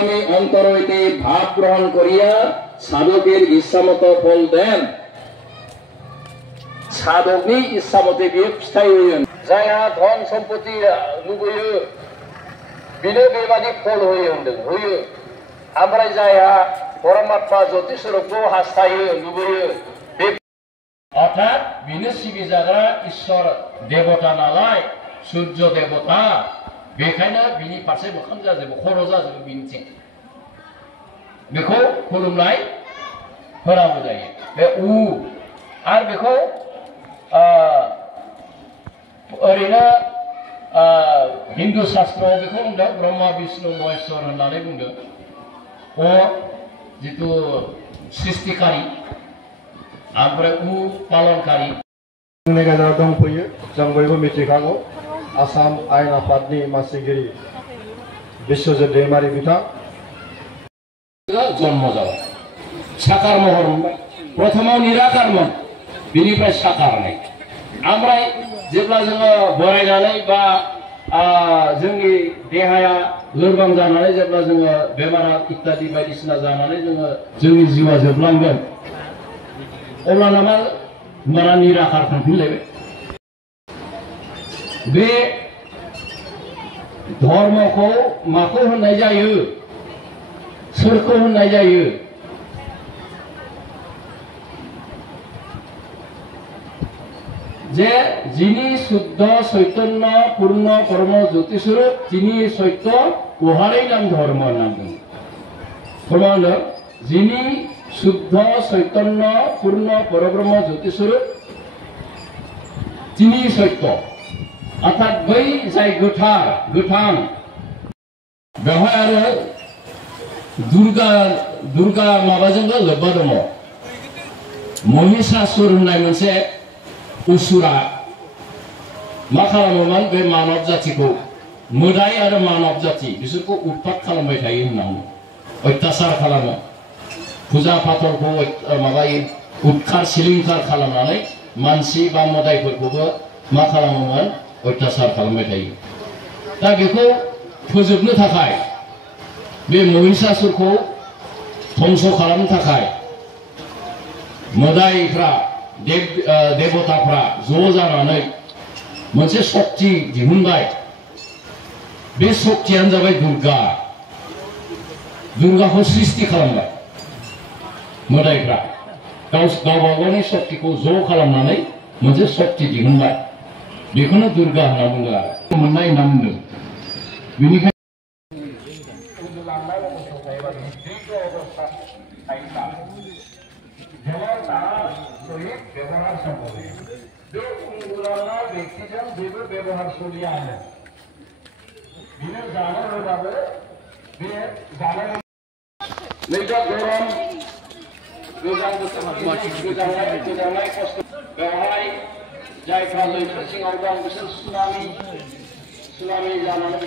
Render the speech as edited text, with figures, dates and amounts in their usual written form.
আমি অন্তর হইতে ভাব গ্রহণ করিয়া সাধকের ইচ্ছামতো ফল দেন। সাধকनि इच्छा मथे बियो फिथाइ होयो। जायहा धन सम्पति लुबैयो बिनो बेबादि फल होयो होनदों, होयो। ओमफ्राय जायहा परमात्मा ज्योति स्वरूपखौ हास्थायो लुबैयो बे अर्थात बिनो सिबिजाग्रा ईश्वर देवता नालाय सूर्य देवता, बेखायनो बिनि फारसे मोखां जाजोबो, खर' जाजोबो बिनिथिं। बेखौ खुलुमनाय होनांगौ जायो। बे आरो बेखौ ओरैनो हिन्दु शास्त्रआव बेखौ बुंदों ब्रह्मा विष्णु महेश्वर होननानै बुंदों। जितु सृष्टिकारि ओमफ्राय पालनकारि। जोंनि गेजेराव दंफैयो, जों बयबो मिथिखागौ आसाम आयेन आफादनि मासिगिरि बिश्वजित दैमारि बिथां जन्म जाबाय, साकार महर मोनबाय। प्रथमाव निराकारमोन, बिनिफ्राय साकारनाय। ओमफ्राय जेब्ला जोङो बोरायनानै बा जोंनि देहाया लोरबां जानानै जेब्ला जोङो बेमार इत्यादि बायदिसिना जानानै जोंनि जिउआ जोबलांगोन, अब्लाना मा होमबाना निराकार थांफिनलायबाय। बे धर्मखौ माखौ होननाय जायो, सोरखौ होननाय जायो? जे जिनि शुद्ध चैतन्य पूर्ण कर्म ज्योति स्वरूप जिनि सत्य उहारै नाम धर्म होनना बुङो। प्रमाण जिनि शुद्ध चैतन्य पूर्ण परब्रह्म ज्योति स्वरूप जिनि सत्य, अर्थात बै जाय गोथार गोथां। बेवहाय आरो दुर्गा माबाजोंबो लोब्बा दङ। महिषासुर होननाय मोनसे उसुरा मा खालामोमोन, बे मानब जातिखौ, मोदाय आरो मानब जाति बिसोरखौ उत्पात खालामबाय थायो होननानै अत्याचार खालामो। फुजा फाथलखौ माबायो, उदखार सिलिंखार खालामनानै मानसि बा मोदायफोरखौबो मा खालामोमोन, अत्याचार खालामबाय थायो। दा बेखौ फोजोबनो थाखाय, बे महिषासुरखौ ध्वंस खालामनो थाखाय मोदायफ्रा देवताफ्रा ज' जानानै मोनसे शक्ति दिहुनबाय। बे शक्तियानो जाबाय दुर्गा। दुर्गाखौ सृष्टि खालामबाय मोदायफ्रा, गावबा गावनि शक्तिखौ ज' खालामनानै मोनसे शक्ति दिहुनबाय। बेखौनो दुर्गा होनना बुङो आरो मोननाय होनना बुंदों। बेनिखायनो व्यवहार संभव है। जो उंगुलाना व्यक्तिजों जेबो व्यवहार सोलिया है, बिनो जानो होबाबो बे जानो नैदा गरम गोजां बोथोरनि गोजांनाय खस्थ', बेवहाय जायफ्रा लैथो सिङाव दं बिसोर सुनामि जानानै